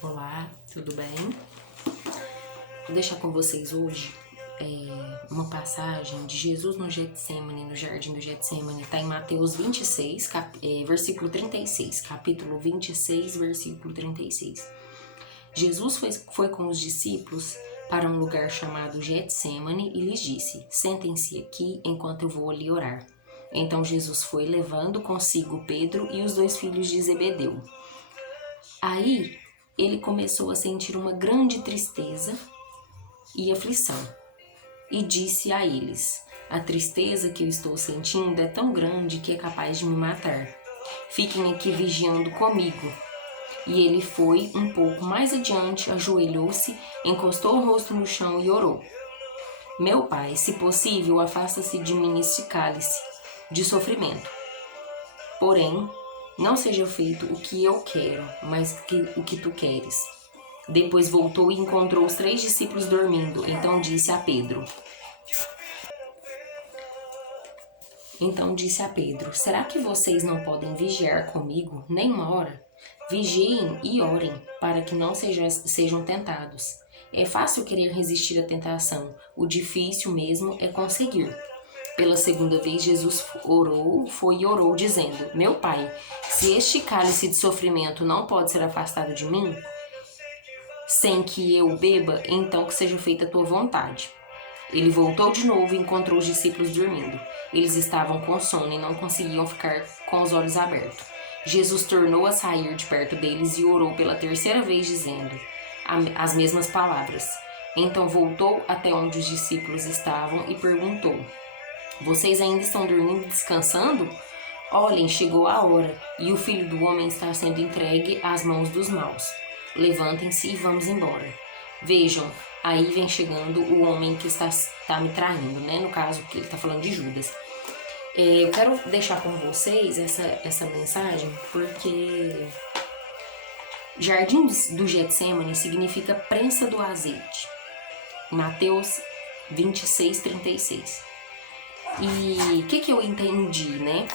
Olá, tudo bem? Vou deixar com vocês hoje uma passagem de Jesus no Getsemane, no jardim do Getsemane. Está em Mateus 26, versículo 36, capítulo 26, versículo 36. Jesus foi com os discípulos para um lugar chamado Getsemane e lhes disse: sentem-se aqui enquanto eu vou ali orar. Então Jesus foi levando consigo Pedro e os dois filhos de Zebedeu. Aí ele começou a sentir uma grande tristeza e aflição, e disse a eles: a tristeza que eu estou sentindo é tão grande que é capaz de me matar. Fiquem aqui vigiando comigo. E ele foi um pouco mais adiante, ajoelhou-se, encostou o rosto no chão e orou: meu pai, se possível, afasta-se de mim este cálice de sofrimento. Porém, não seja feito o que eu quero, mas o que tu queres. Depois voltou e encontrou os 3 discípulos dormindo. Então disse a Pedro: será que vocês não podem vigiar comigo nem uma hora? Vigiem e orem, para que não sejam tentados. É fácil querer resistir à tentação, o difícil mesmo é conseguir. Pela segunda vez, Jesus orou, dizendo: meu pai, se este cálice de sofrimento não pode ser afastado de mim, sem que eu beba, então que seja feita a tua vontade. Ele voltou de novo e encontrou os discípulos dormindo. Eles estavam com sono e não conseguiam ficar com os olhos abertos. Jesus tornou a sair de perto deles e orou pela terceira vez, dizendo as mesmas palavras. Então voltou até onde os discípulos estavam e perguntou: vocês ainda estão dormindo e descansando? Olhem, chegou a hora, e o Filho do Homem está sendo entregue às mãos dos maus. Levantem-se e vamos embora. Vejam, aí vem chegando o homem que está me traindo, né? No caso, que ele está falando de Judas. Eu quero deixar com vocês essa mensagem porque Jardim do Getsemane significa prensa do azeite. Mateus 26, 36. E o que eu entendi, né?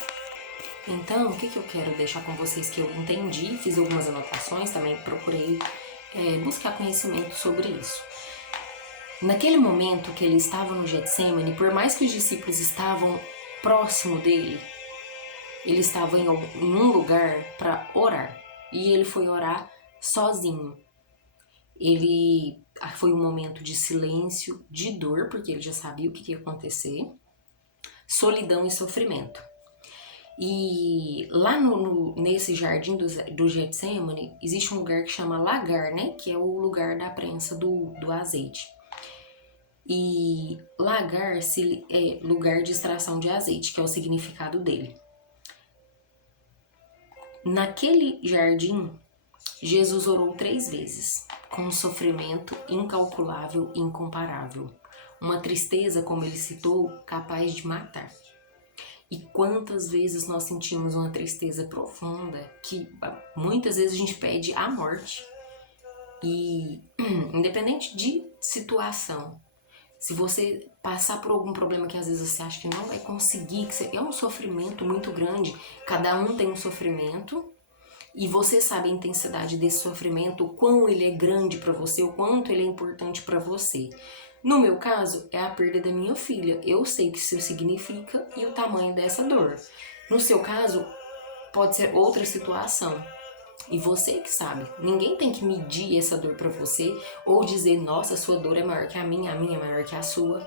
Então, o que eu quero deixar com vocês que eu entendi, fiz algumas anotações, também procurei buscar conhecimento sobre isso. Naquele momento que ele estava no Getsemane, por mais que os discípulos estavam próximo dele, ele estava em um lugar para orar. E ele foi orar sozinho. Foi um momento de silêncio, de dor, porque ele já sabia o que ia acontecer. Solidão e sofrimento. E lá nesse jardim do Getsemane existe um lugar que chama lagar, né? Que é o lugar da prensa do azeite. E lagar é lugar de extração de azeite, que é o significado dele. Naquele jardim, Jesus orou 3 vezes, com um sofrimento incalculável e incomparável. Uma tristeza, como ele citou, capaz de matar. E quantas vezes nós sentimos uma tristeza profunda que muitas vezes a gente pede a morte. E independente de situação, se você passar por algum problema que às vezes você acha que não vai conseguir, é um sofrimento muito grande, cada um tem um sofrimento, e você sabe a intensidade desse sofrimento, o quão ele é grande para você, o quanto ele é importante para você. No meu caso, é a perda da minha filha. Eu sei o que isso significa e o tamanho dessa dor. No seu caso, pode ser outra situação. E você que sabe. Ninguém tem que medir essa dor para você ou dizer, nossa, a sua dor é maior que a minha é maior que a sua.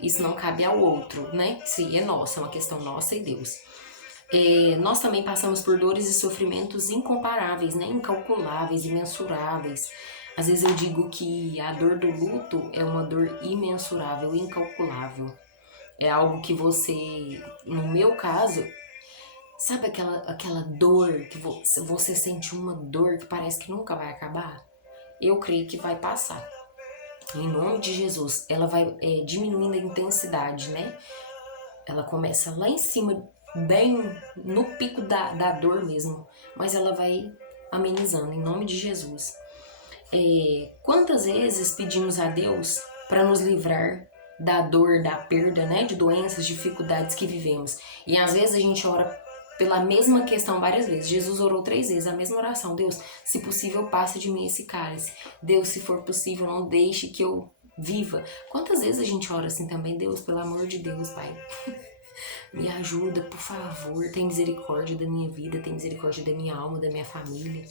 Isso não cabe ao outro, né? Isso aí é nossa, é uma questão nossa e Deus. Nós também passamos por dores e sofrimentos incomparáveis, né? Incalculáveis, imensuráveis. Às vezes eu digo que a dor do luto é uma dor imensurável, incalculável. É algo que você, no meu caso, sabe aquela dor que você sente uma dor que parece que nunca vai acabar? Eu creio que vai passar. Em nome de Jesus, ela vai diminuindo a intensidade, né? Ela começa lá em cima, bem no pico da dor mesmo, mas ela vai amenizando, em nome de Jesus. Quantas vezes pedimos a Deus para nos livrar da dor, da perda, né, de doenças, dificuldades que vivemos? E às vezes a gente ora pela mesma questão várias vezes. Jesus orou 3 vezes a mesma oração. Deus, se possível, passa de mim esse cálice. Deus, se for possível, não deixe que eu viva. Quantas vezes a gente ora assim também? Deus, pelo amor de Deus, Pai, me ajuda, por favor. Tem misericórdia da minha vida, tem misericórdia da minha alma, da minha família.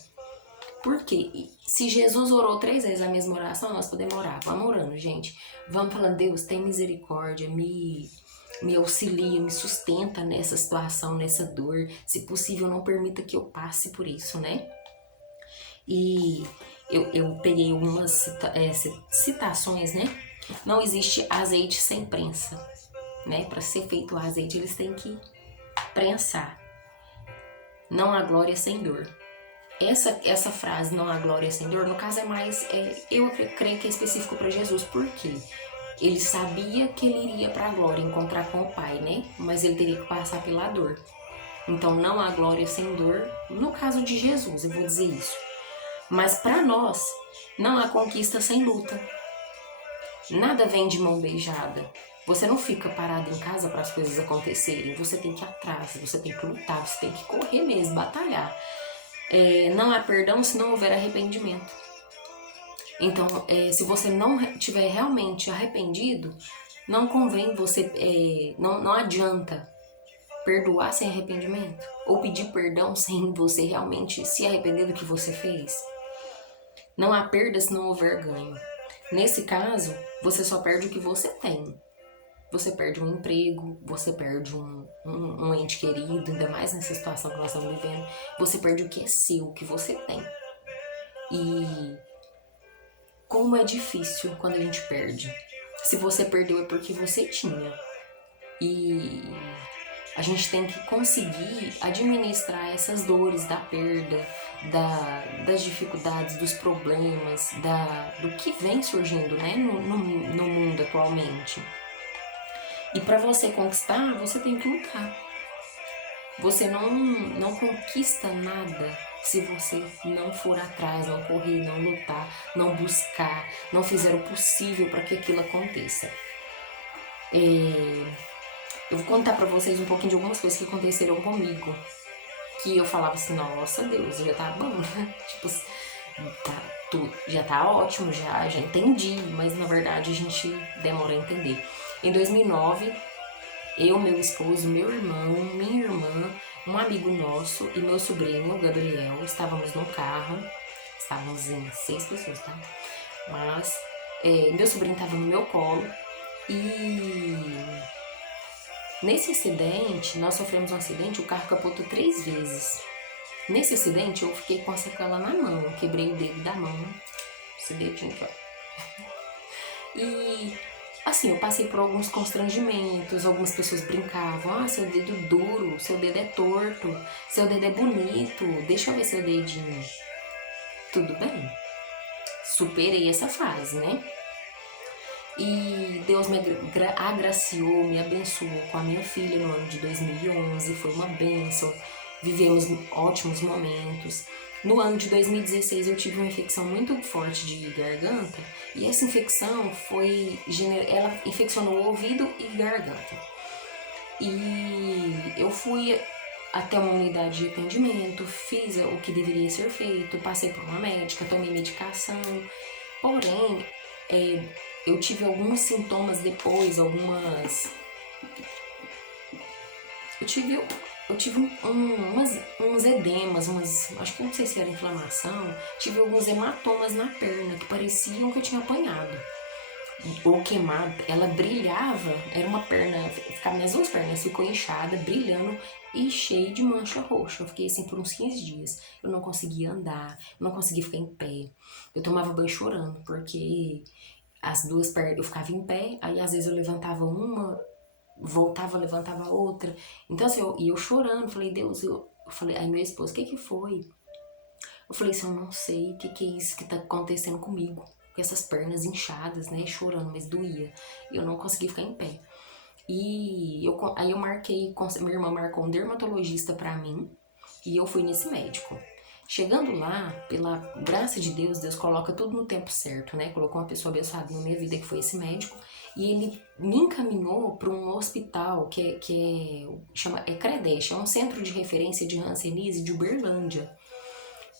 Por quê? Se Jesus orou 3 vezes a mesma oração, nós podemos orar. Vamos orando, gente. Vamos falando, Deus, tem misericórdia, me auxilia, me sustenta nessa situação, nessa dor. Se possível, não permita que eu passe por isso, né? E eu peguei algumas citações, né? Não existe azeite sem prensa, né? Para ser feito o azeite, eles têm que prensar. Não há glória sem dor. Essa frase, não há glória sem dor, no caso é mais, eu creio que é específico para Jesus, porque ele sabia que ele iria para a glória, encontrar com o Pai, né? Mas ele teria que passar pela dor. Então não há glória sem dor, no caso de Jesus, eu vou dizer isso. Mas para nós, não há conquista sem luta. Nada vem de mão beijada. Você não fica parado em casa para as coisas acontecerem, você tem que ir atrás, você tem que lutar, você tem que correr mesmo, batalhar. Não há perdão se não houver arrependimento. Então, se você não estiver realmente arrependido, não convém você, não adianta perdoar sem arrependimento, ou pedir perdão sem você realmente se arrepender do que você fez. Não há perda se não houver ganho. Nesse caso, você só perde o que você tem. Você perde um emprego, você perde um ente querido, ainda mais nessa situação que nós estamos vivendo. Você perde o que é seu, o que você tem. E como é difícil quando a gente perde. Se você perdeu é porque você tinha. E a gente tem que conseguir administrar essas dores da perda, das dificuldades, dos problemas, do que vem surgindo, né, no mundo atualmente. E para você conquistar, você tem que lutar. Você não conquista nada se você não for atrás, não correr, não lutar, não buscar, não fizer o possível para que aquilo aconteça. Eu vou contar para vocês um pouquinho de algumas coisas que aconteceram comigo. Que eu falava assim, nossa Deus, já tá bom, né? Tipo, já tá ótimo, já entendi. Mas na verdade a gente demora a entender. Em 2009, eu, meu esposo, meu irmão, minha irmã, um amigo nosso e meu sobrinho, Gabriel, estávamos no carro. Estávamos em 6 pessoas, tá? Mas meu sobrinho estava no meu colo e nesse acidente, nós sofremos um acidente, o carro capotou 3 vezes. Nesse acidente, eu fiquei com a sequela na mão, eu quebrei o dedo da mão, esse dedinho aqui, ó. E assim, eu passei por alguns constrangimentos, algumas pessoas brincavam, seu dedo duro, seu dedo é torto, seu dedo é bonito, deixa eu ver seu dedinho. Tudo bem, superei essa fase, né? E Deus me agraciou, me abençoou com a minha filha no ano de 2011, foi uma bênção, vivemos ótimos momentos. No ano de 2016 eu tive uma infecção muito forte de garganta e essa infecção ela infeccionou o ouvido e garganta. E eu fui até uma unidade de atendimento, fiz o que deveria ser feito, passei por uma médica, tomei medicação, porém eu tive alguns sintomas depois, eu tive uns edemas, acho que não sei se era inflamação, tive alguns hematomas na perna que pareciam que eu tinha apanhado ou queimado. Ela brilhava, era uma perna, minhas 2 pernas ficou inchada, brilhando e cheia de mancha roxa. Eu fiquei assim por uns 15 dias. Eu não conseguia andar, não conseguia ficar em pé. Eu tomava banho chorando, porque as 2 pernas eu ficava em pé, aí às vezes eu levantava uma, voltava, levantava a outra. Então assim, eu chorando, falei, Deus, eu falei, aí meu esposo, o que foi? Eu falei assim, eu não sei o que é isso que tá acontecendo comigo. Com essas pernas inchadas, né, chorando, mas doía. Eu não conseguia ficar em pé. E aí eu marquei, minha irmã marcou um dermatologista pra mim, e eu fui nesse médico. Chegando lá, pela graça de Deus, Deus coloca tudo no tempo certo, né? Colocou uma pessoa abençoada na minha vida, que foi esse médico, e ele me encaminhou para um hospital chama Credesh, é um centro de referência de hanseníase de Uberlândia.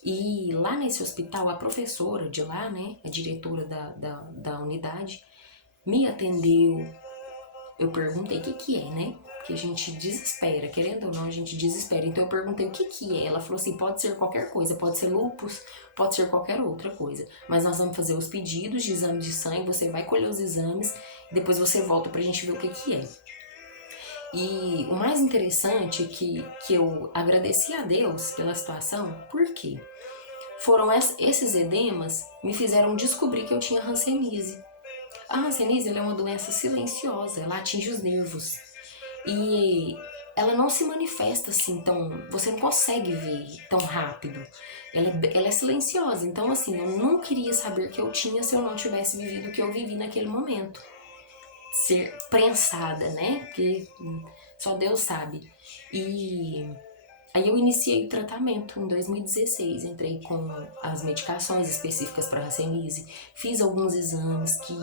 E lá nesse hospital, a professora de lá, né, a diretora da unidade, me atendeu. Eu perguntei o que é, né? Porque a gente desespera, querendo ou não, a gente desespera. Então eu perguntei o que é. Ela falou assim, pode ser qualquer coisa, pode ser lúpus, pode ser qualquer outra coisa. Mas nós vamos fazer os pedidos de exame de sangue, você vai colher os exames, depois você volta pra gente ver o que é. E o mais interessante é que eu agradeci a Deus pela situação, por quê? Foram esses edemas me fizeram descobrir que eu tinha hanseníase. A hanseníase é uma doença silenciosa, ela atinge os nervos. E ela não se manifesta assim tão... Você não consegue ver tão rápido. Ela é silenciosa. Então, assim, eu não queria saber que eu tinha se eu não tivesse vivido o que eu vivi naquele momento. Ser prensada, né? Porque só Deus sabe. E aí eu iniciei o tratamento em 2016, entrei com as medicações específicas para hanseníase, fiz alguns exames que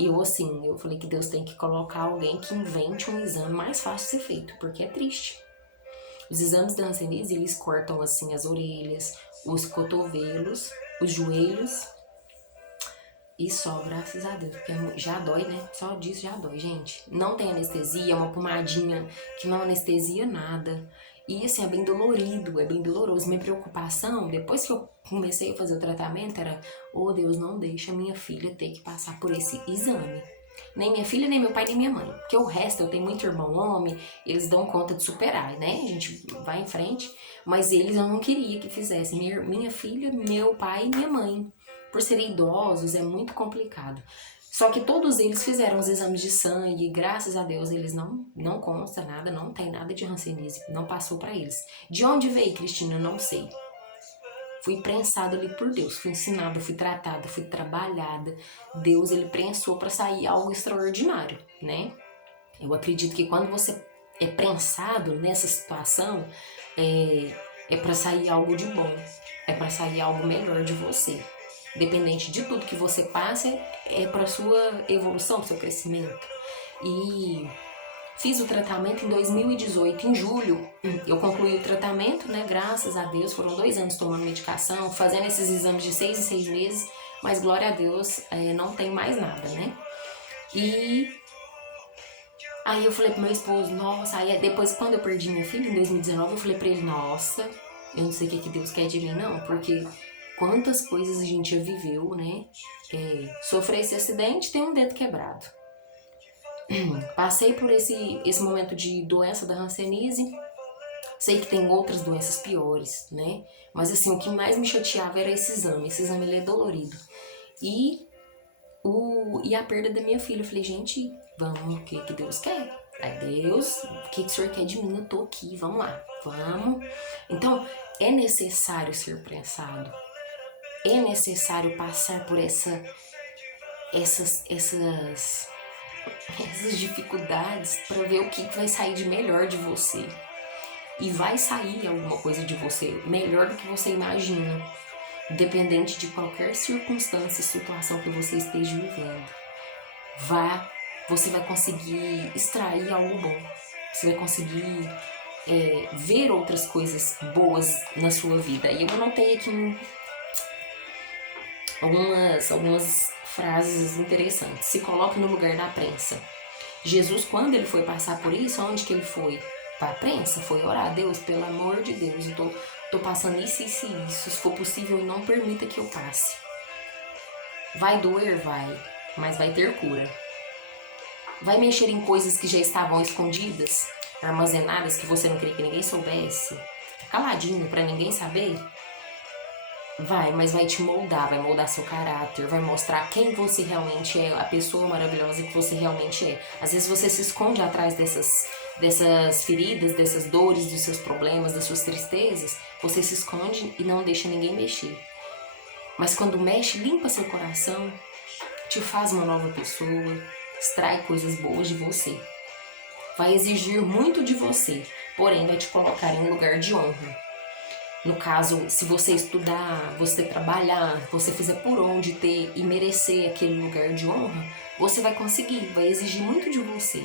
eu falei que Deus tem que colocar alguém que invente um exame mais fácil de ser feito, porque é triste. Os exames da hanseníase, eles cortam assim as orelhas, os cotovelos, os joelhos e só, graças a Deus, porque já dói, né? Só disso já dói, gente. Não tem anestesia, é uma pomadinha que não anestesia nada. E assim, é bem dolorido, é bem doloroso. Minha preocupação, depois que eu comecei a fazer o tratamento, era: oh Deus, não deixa minha filha ter que passar por esse exame. Nem minha filha, nem meu pai, nem minha mãe. Porque o resto, eu tenho muito irmão homem, eles dão conta de superar, né? A gente vai em frente. Mas eles eu não queria que fizessem. Minha filha, meu pai e minha mãe. Por serem idosos, é muito complicado. Só que todos eles fizeram os exames de sangue, e graças a Deus eles não consta nada, não tem nada de hanseníase, não passou para eles. De onde veio, Cristina? Eu não sei. Fui prensada ali por Deus, fui ensinada, fui tratada, fui trabalhada. Deus, ele prensou para sair algo extraordinário, né? Eu acredito que quando você é prensado nessa situação, é para sair algo de bom, é para sair algo melhor de você. Dependente de tudo que você passa, é para sua evolução, seu crescimento. E fiz o tratamento em 2018, em julho. Eu concluí o tratamento, né? Graças a Deus, foram 2 anos tomando medicação, fazendo esses exames de 6 em 6 meses, mas glória a Deus, não tem mais nada, né? E aí eu falei pro meu esposo, nossa, aí depois quando eu perdi minha filha, em 2019, eu falei pra ele, nossa, eu não sei o que Deus quer de mim não, porque quantas coisas a gente já viveu, né? Sofrer esse acidente, tem um dedo quebrado. Passei por esse momento de doença da hanseníase, sei que tem outras doenças piores, né? Mas assim, o que mais me chateava era esse exame ele é dolorido. E a perda da minha filha, eu falei, gente, vamos, o que Deus quer? Aí Deus, o que o Senhor quer de mim? Eu tô aqui, vamos lá, vamos. Então, é necessário ser prensado, é necessário passar por essas dificuldades para ver o que vai sair de melhor de você. E vai sair alguma coisa de você melhor do que você imagina, independente de qualquer circunstância e situação que você esteja vivendo. Você vai conseguir extrair algo bom, você vai conseguir ver outras coisas boas na sua vida. E eu anotei aqui algumas frases interessantes. Se coloque no lugar da prensa. Jesus, quando ele foi passar por isso, onde que ele foi? Para a prensa, foi orar. Deus, pelo amor de Deus, eu tô passando isso. Se for possível, não permita que eu passe. Vai doer? Vai, mas vai ter cura. Vai mexer em coisas que já estavam escondidas, armazenadas, que você não queria que ninguém soubesse? Caladinho, para ninguém saber? Vai, mas vai te moldar, vai moldar seu caráter, vai mostrar quem você realmente é, a pessoa maravilhosa que você realmente é. Às vezes você se esconde atrás dessas feridas, dessas dores, dos seus problemas, das suas tristezas. Você se esconde e não deixa ninguém mexer. Mas quando mexe, limpa seu coração, te faz uma nova pessoa, extrai coisas boas de você. Vai exigir muito de você, porém vai te colocar em um lugar de honra. No caso, se você estudar, você trabalhar, você fizer por onde ter e merecer aquele lugar de honra, você vai conseguir, vai exigir muito de você,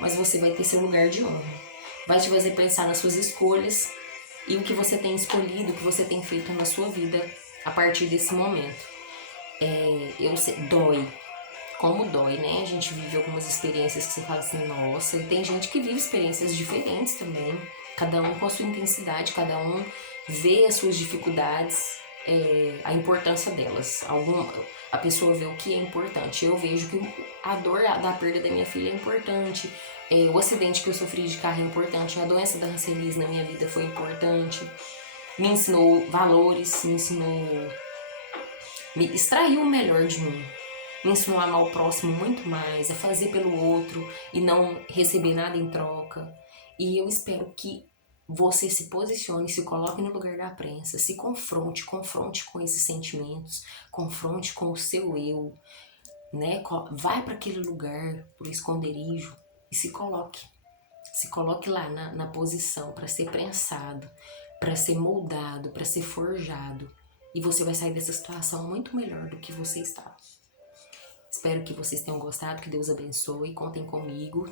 mas você vai ter seu lugar de honra. Vai te fazer pensar nas suas escolhas e o que você tem escolhido, o que você tem feito na sua vida a partir desse momento. Eu sei, dói. Como dói, né? A gente vive algumas experiências que você fala assim, nossa, e tem gente que vive experiências diferentes também. Cada um com a sua intensidade, cada um vê as suas dificuldades, a importância delas. A pessoa vê o que é importante. Eu vejo que a dor da perda da minha filha é importante, o acidente que eu sofri de carro é importante, a doença da hanseníase na minha vida foi importante, me ensinou valores, me extraiu o melhor de mim. Me ensinou a amar o próximo muito mais, a fazer pelo outro e não receber nada em troca. E eu espero que você se posicione, se coloque no lugar da prensa, se confronte com esses sentimentos, confronte com o seu eu, né? Vai para aquele lugar, pro esconderijo e se coloque. Se coloque lá na posição para ser prensado, para ser moldado, para ser forjado. E você vai sair dessa situação muito melhor do que você estava. Espero que vocês tenham gostado, que Deus abençoe, contem comigo.